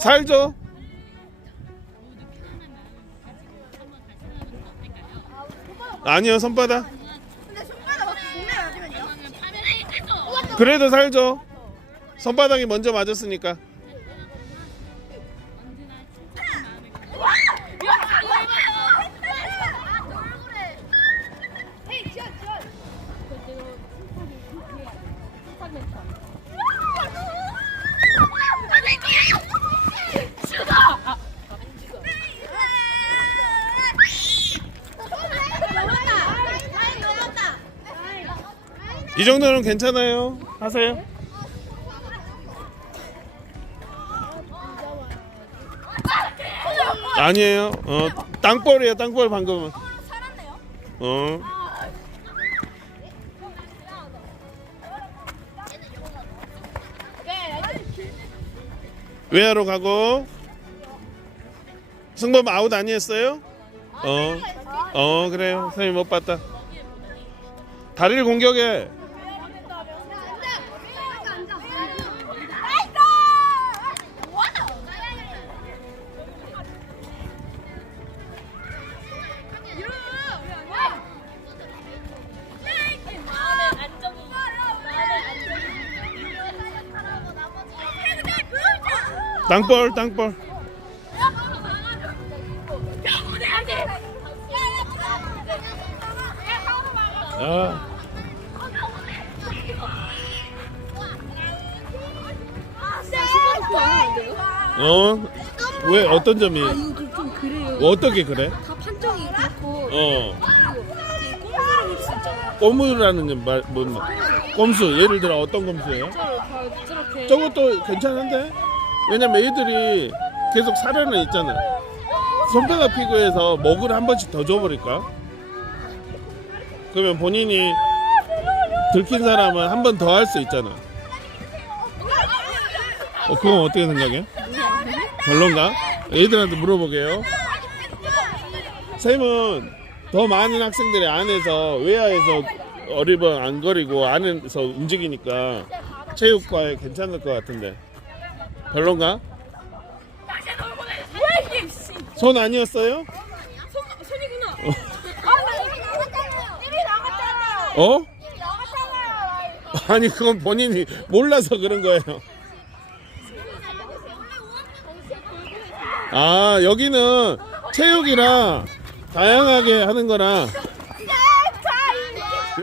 살죠? 아니요 손바닥? 그래도 살죠 손바닥이 먼저 맞았으니까 이 정도는 괜찮아요 하세요 아니에요 어 땅볼이에요 땅볼 방금은 어 외야로 가고 승범 아웃 아니었어요? 어, 어 그래요. 선생님 못 봤다. 다리를 공격해. 땅볼 땅볼. 아, 어? 왜 어떤 점이 아 이거 좀, 좀 그래요. 어떻게 그래? 다 판정이 그렇고 어. 그리고 꼼수를 볼수 있잖아요. 꼬무라는 게 말, 뭔 말? 꼼수 예를 들어 어떤 꼼수예요? 저렇게 저것도 괜찮은데 왜냐면 애들이 계속 사려는 있잖아 손바닥 피구에서 목을 한 번씩 더 줘버릴까? 그러면 본인이 들킨 사람은 한 번 더 할 수 있잖아 어, 그건 어떻게 생각해? 별론가? 애들한테 물어보게요 쌤은 더 많은 학생들이 안에서 외야에서 어리버 안 거리고 안에서 움직이니까 체육과에 괜찮을 것 같은데 별론가? 손 아니었어요? 손이구나. 어? 아니 그건 본인이 몰라서 그런 거예요. 아 여기는 체육이랑 다양하게 하는 거랑